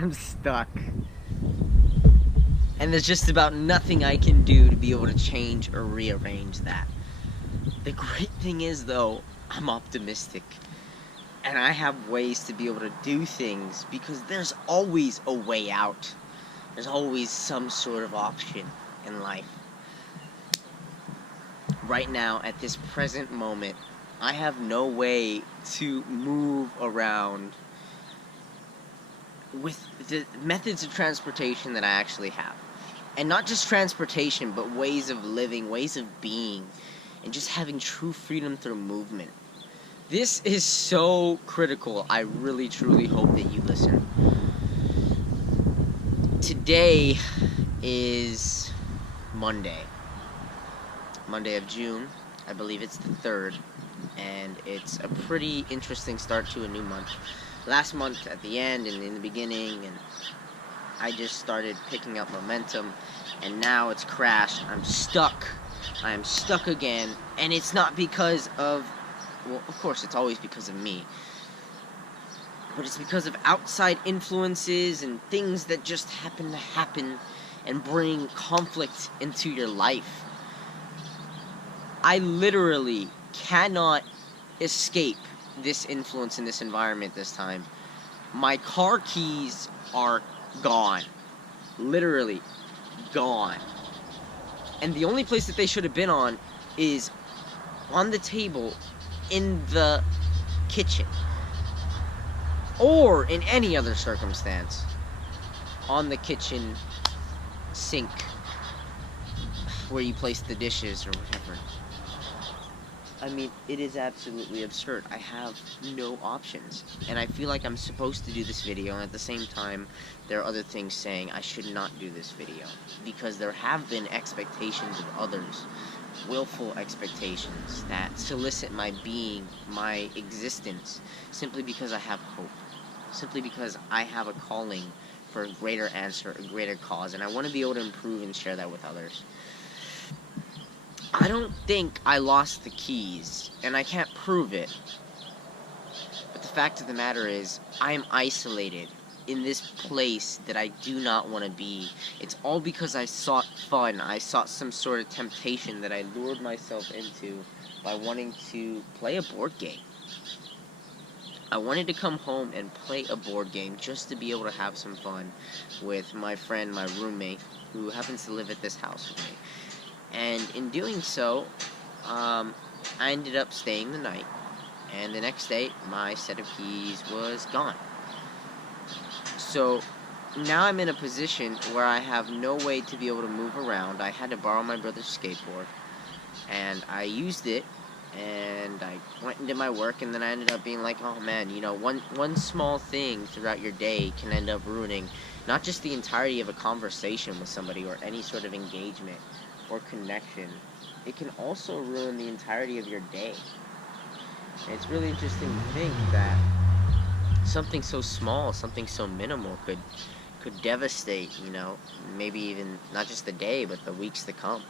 I'm stuck. And there's just about nothing I can do to be able to change or rearrange that. The great thing is, though, I'm optimistic. And I have ways to be able to do things because there's always a way out. There's always some sort of option in life. Right now, at this present moment, I have no way to move around with the methods of transportation that I actually have. And not just transportation, but ways of living, ways of being, and just having true freedom through movement. This is so critical. I really, truly hope that you listen. Today is Monday of June. I believe it's the 3rd, and it's a pretty interesting start to a new month. Last month at the end and in the beginning, and I just started picking up momentum, and now it's crashed. I'm stuck. I am stuck again, and it's not because of, well, of course it's always because of me, but it's because of outside influences and things that just happen to happen and bring conflict into your life. I literally cannot escape this influence in this environment this time. My car keys are gone. Literally gone. And the only place that they should have been on is on the table in the kitchen. Or in any other circumstance, on the kitchen sink where you place the dishes or whatever. I mean, it is absolutely absurd. I have no options. And I feel like I'm supposed to do this video, and at the same time, there are other things saying I should not do this video. Because there have been expectations of others, willful expectations, that solicit my being, my existence, simply because I have hope. Simply because I have a calling for a greater answer, a greater cause, and I want to be able to improve and share that with others. I don't think I lost the keys, and I can't prove it. But the fact of the matter is, I am isolated in this place that I do not want to be. It's all because I sought fun. I sought some sort of temptation that I lured myself into by wanting to play a board game. I wanted to come home and play a board game just to be able to have some fun with my friend, my roommate, who happens to live at this house with me. And in doing so, I ended up staying the night, and the next day, my set of keys was gone. So, now I'm in a position where I have no way to be able to move around. I had to borrow my brother's skateboard, and I used it, and I went and did my work, and then I ended up being like, oh man, you know, one small thing throughout your day can end up ruining not just the entirety of a conversation with somebody or any sort of engagement or connection. It can also ruin the entirety of your day. And it's really interesting to think that something so small, something so minimal could devastate, you know, maybe even not just the day, but the weeks to come.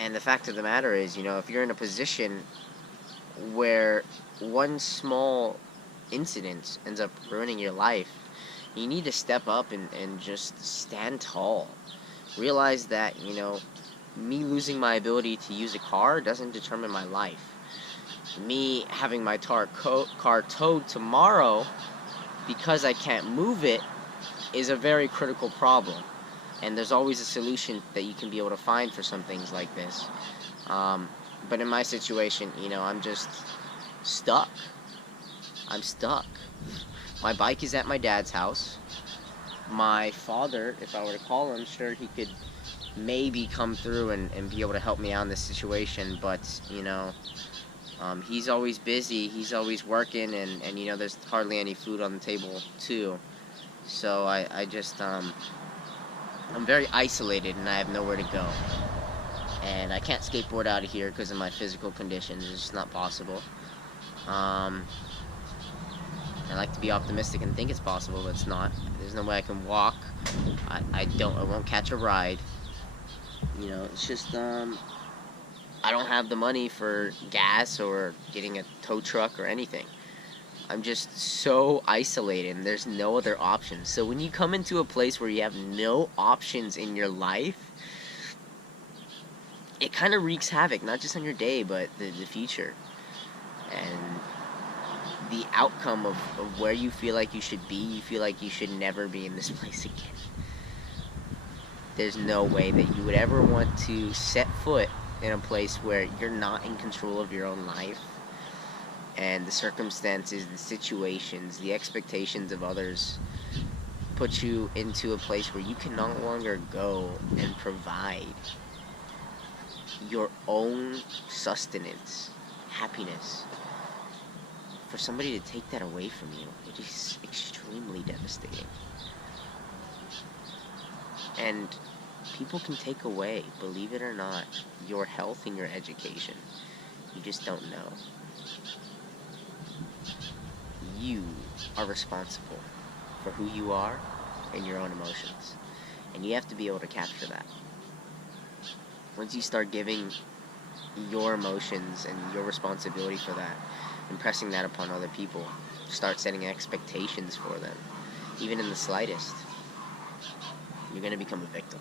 And the fact of the matter is, you know, if you're in a position where one small incident ends up ruining your life, you need to step up and just stand tall. Realize that, you know, me losing my ability to use a car doesn't determine my life. Me having my car towed tomorrow because I can't move it is a very critical problem. And there's always a solution that you can be able to find for some things like this. But in my situation, you know, I'm just stuck. I'm stuck. My bike is at my dad's house. My father, if I were to call him, sure, he could maybe come through and be able to help me out in this situation, but, you know, he's always busy, he's always working, and you know, there's hardly any food on the table, too. So I just, I'm very isolated, and I have nowhere to go. And I can't skateboard out of here because of my physical conditions. It's just not possible. I like to be optimistic and think it's possible, but it's not. There's no way I can walk. I won't catch a ride. You know, it's just, I don't have the money for gas or getting a tow truck or anything. I'm just so isolated and there's no other options. So when you come into a place where you have no options in your life, it kind of wreaks havoc, not just on your day, but the future. And the outcome of where you feel like you should be, you feel like you should never be in this place again. There's no way that you would ever want to set foot in a place where you're not in control of your own life, and the circumstances, the situations, the expectations of others put you into a place where you can no longer go and provide your own sustenance, happiness. For somebody to take that away from you, it is extremely devastating. And people can take away, believe it or not, your health and your education. You just don't know. You are responsible for who you are and your own emotions. And you have to be able to capture that. Once you start giving your emotions and your responsibility for that, impressing that upon other people, start setting expectations for them, even in the slightest, you're going to become a victim.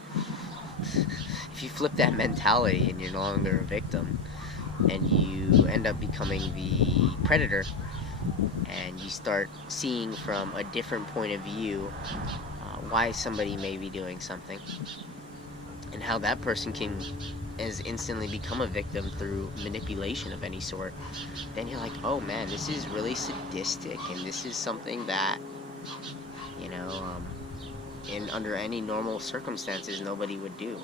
If you flip that mentality and you're no longer a victim, and you end up becoming the predator, and you start seeing from a different point of view why somebody may be doing something, and how that person can as instantly become a victim through manipulation of any sort, then you're like, oh man, this is really sadistic, and this is something that, in under any normal circumstances, nobody would do.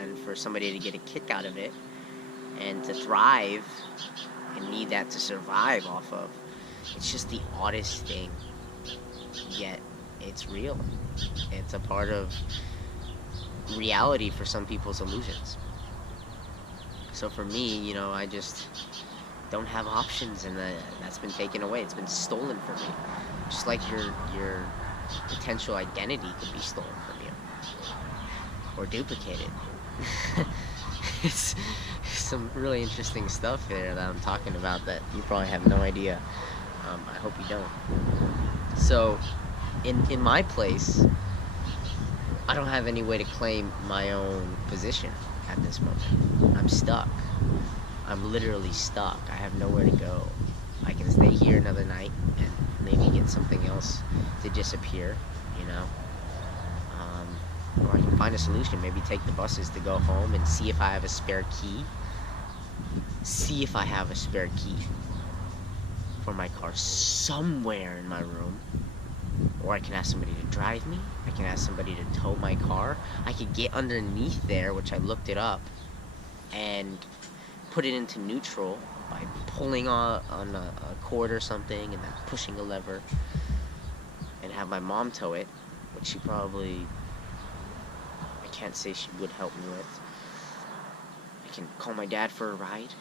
And for somebody to get a kick out of it, and to thrive, and need that to survive off of, it's just the oddest thing. Yet, it's real. It's a part of reality for some people's illusions. So for me, I just don't have options, and that's been taken away. It's been stolen from me. Just like your potential identity could be stolen from you, or duplicated. It's some really interesting stuff there that I'm talking about that you probably have no idea. I hope you don't. So, in my place, I don't have any way to claim my own position at this moment. I'm stuck. I'm literally stuck. I have nowhere to go. I can stay here another night and maybe get something else to disappear, or I can find a solution. Maybe take the buses to go home and see if I have a spare key. For my car somewhere in my room. Or I can ask somebody to drive me. I can ask somebody to tow my car. I could get underneath there, which I looked it up, and put it into neutral by pulling on a cord or something and then pushing a lever, and have my mom tow it, which she probably, I can't say she would help me with. I can call my dad for a ride.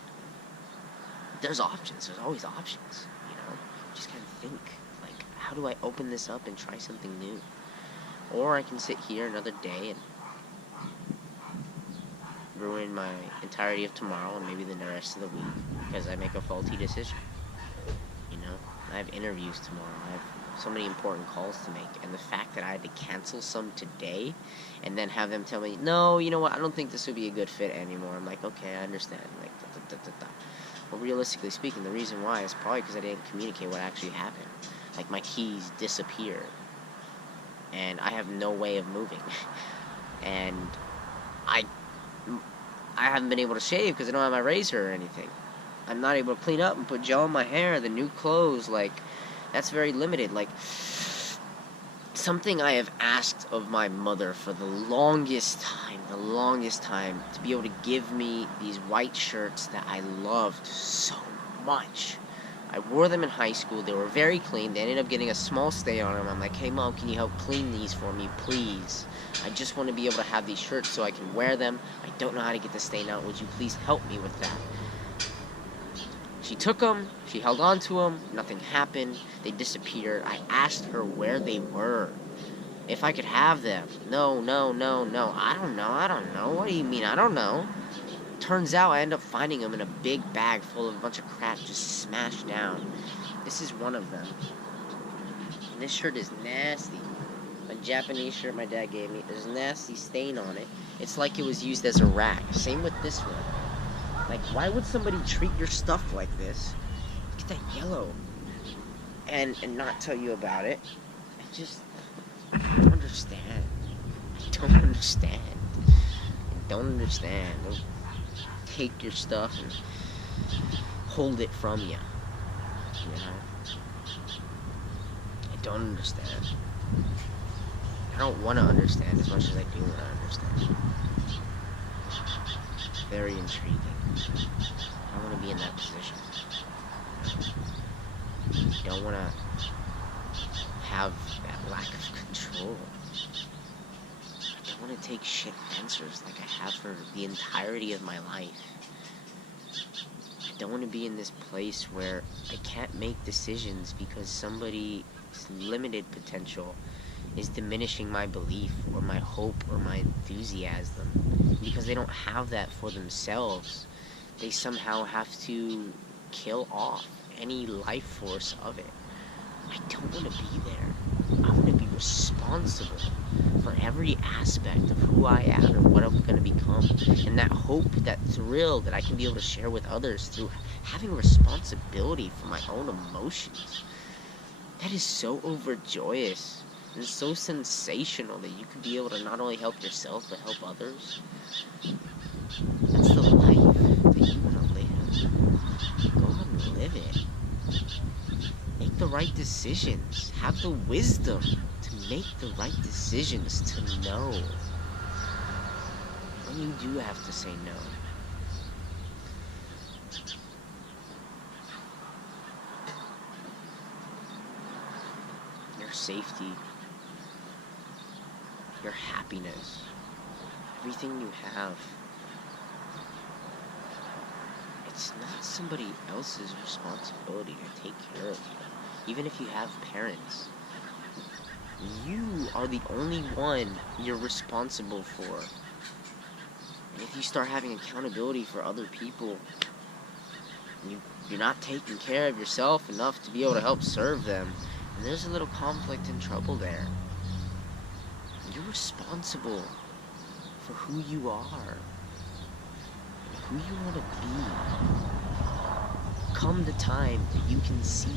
There's options. There's always options, Just kind of think, how do I open this up and try something new? Or I can sit here another day and ruin my entirety of tomorrow and maybe the rest of the week because I make a faulty decision. I have interviews tomorrow. I have so many important calls to make, and the fact that I had to cancel some today and then have them tell me, no, you know what, I don't think this would be a good fit anymore. I'm like, okay, I understand. But realistically speaking, the reason why is probably because I didn't communicate what actually happened. My keys disappeared, and I have no way of moving. And I haven't been able to shave because I don't have my razor or anything. I'm not able to clean up and put gel in my hair, the new clothes, that's very limited. Something I have asked of my mother for the longest time, to be able to give me these white shirts that I loved so much. I wore them in high school. They were very clean. They ended up getting a small stain on them. I'm like, hey, Mom, can you help clean these for me, please? I just want to be able to have these shirts so I can wear them. I don't know how to get the stain out. Would you please help me with that? She took them. She held on to them. Nothing happened. They disappeared. I asked her where they were, if I could have them. No. I don't know. What do you mean, I don't know? Turns out I end up finding them in a big bag full of a bunch of crap just smashed down. This is one of them. And this shirt is nasty. A Japanese shirt my dad gave me. There's a nasty stain on it. It's like it was used as a rack. Same with this one. Like, why would somebody treat your stuff like this? Look at that yellow. And not tell you about it. I don't understand. I don't understand. I don't understand. Don't take your stuff and hold it from you. You know? I don't understand. I don't want to understand as much as I do want to understand. Very intriguing. I want to be in that position. I don't want to have that lack of control. I don't want to take shit answers like I have for the entirety of my life. I don't want to be in this place where I can't make decisions because somebody's limited potential is diminishing my belief or my hope or my enthusiasm. Because they don't have that for themselves, they somehow have to kill off any life force of it. I don't want to be there. I want to be responsible for every aspect of who I am or what I'm going to become. And that hope, that thrill that I can be able to share with others through having responsibility for my own emotions. That is so joyous and so sensational that you can be able to not only help yourself but help others. That's the life that you want to live. Go out and live it. Make the right decisions. Have the wisdom to make the right decisions, to know when you do have to say no. Your safety, your happiness, everything you have. It's not somebody else's responsibility to take care of you. Even if you have parents, you are the only one you're responsible for. And if you start having accountability for other people, you're not taking care of yourself enough to be able to help serve them, and there's a little conflict and trouble there. You're responsible for who you are, and who you want to be. Come the time that you can see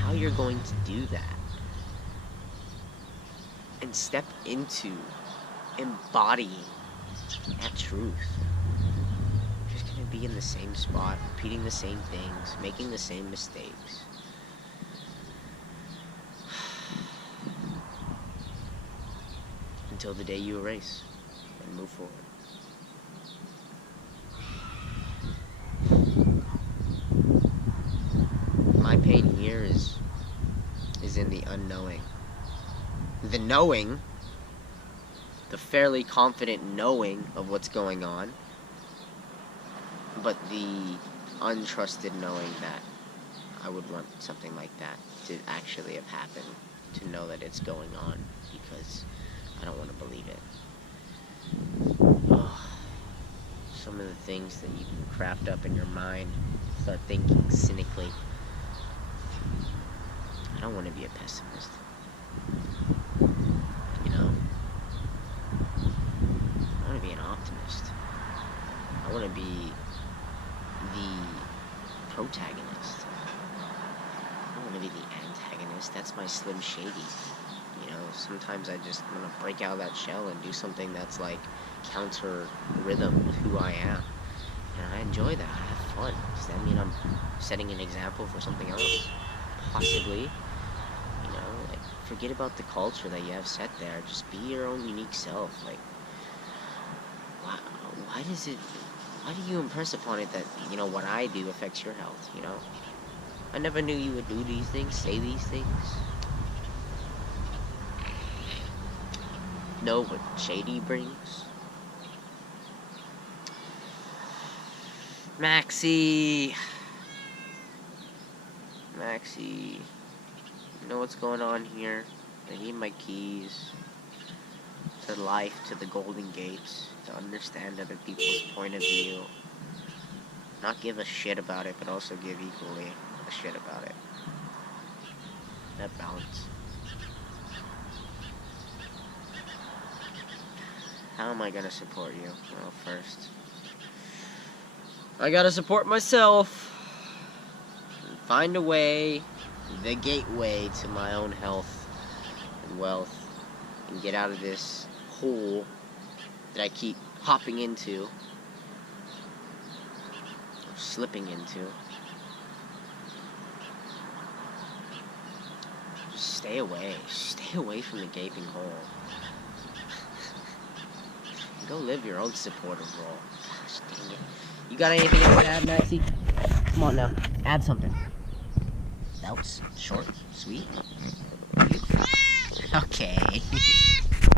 how you're going to do that, and step into embodying that truth. You're just going to be in the same spot, repeating the same things, making the same mistakes. Until the day you erase and move forward. My pain here is in the unknowing. The knowing, the fairly confident knowing of what's going on, but the untrusted knowing that I would want something like that to actually have happened, to know that it's going on, because I don't want to believe it. Oh, some of the things that you can craft up in your mind, start thinking cynically. I don't want to be a pessimist. You know? I want to be an optimist. I want to be the protagonist. I don't want to be the antagonist. That's my Slim Shady. You know, sometimes I just want to break out of that shell and do something that's like counter rhythm with who I am. And I enjoy that. I have fun. Does that mean I'm setting an example for something else? Possibly. You know, like, forget about the culture that you have set there. Just be your own unique self. Like, why do you impress upon it that, you know, what I do affects your health, you know? I never knew you would do these things, say these things. Know what Shady brings. Maxie, you know what's going on here? I need my keys to life, to the golden gates, to understand other people's point of view. Not give a shit about it, but also give equally a shit about it. That balance. How am I gonna support you? Well, first, I gotta support myself. And find a way, the gateway to my own health and wealth, and get out of this hole that I keep hopping into, or slipping into. Just stay away from the gaping hole. Go live your own supportive role. Gosh dang it. You got anything else to add, Maxie? Come on now, add something. That was short, sweet. Okay.